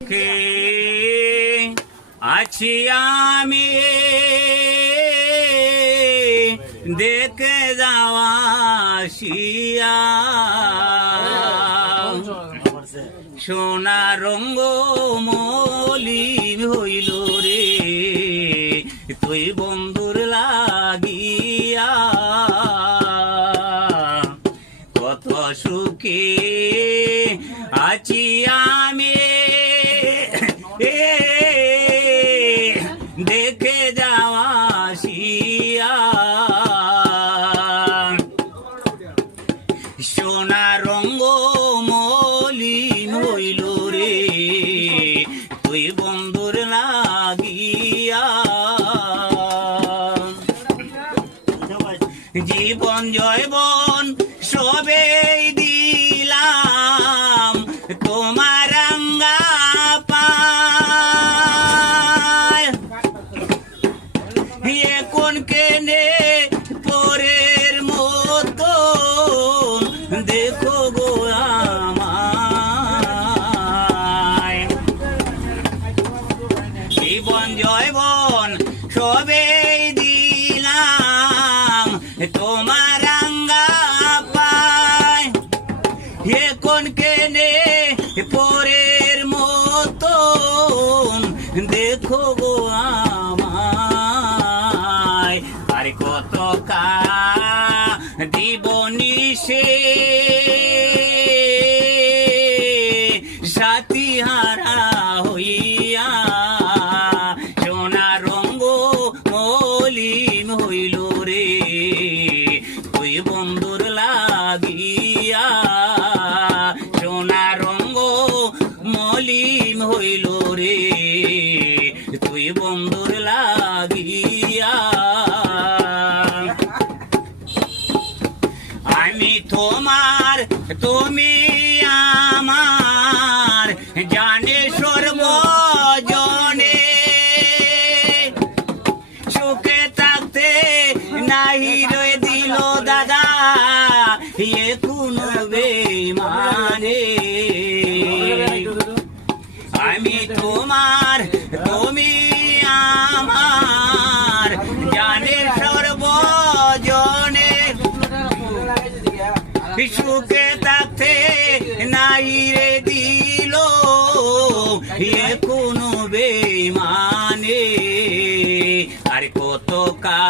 কে আছি আমি দেখে যাওয়া শিয়া সোনা রঙ্গ মলিন হইল রে তুই বন্ধুর লাগিয়া কত সুখে আছি আমি দেখে যাওয়া শিয়া সোনা রঙ্গ মলিন হইল রে তুই বন্ধুর লাগিয়া জীবন জয়বন সবেই দিলাম তোমার রাঙ্গা পায় এখন কেনে পরের মতো দেখো গো আমায় জীবন জয়বন সবেই দিলাম তোমার রাঙ্গা পায় এখন কেনে পরের মতো দেখো গো আমায় আরে কত কা জীবনী সে সাথী হারা হইয়া সোনা রঙ্গ মলিন হইল রে তুই বন্ধুর লাগিয়া সোনা রঙ্গ মলিন হইল রে তুই বন্ধুর লাগিয়া আমি তোমার তুমি আমার জানে সর্বজনে সুখে থাকতে নাহি রয়ে দিল দাদা এ কোনো বেমানে আমি তোমার তুমি আমার জানে সর্বজনে সুখে থাকতে নাই রে দিল এ কোনো বেমানে আর কত কা